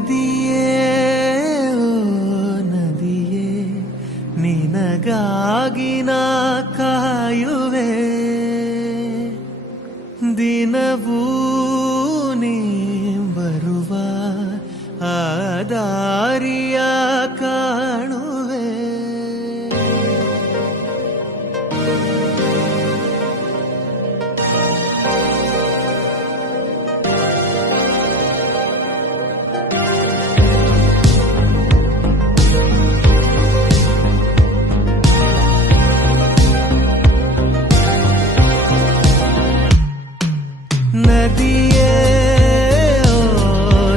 ನದಿಯೇ ಓ ನದಿಯೇ ನಿನಗಾಗಿ ನಾ ಕಾಯುವೆ ದಿನವೂ ನೀ ಬರುವ ಆ ದಾರಿ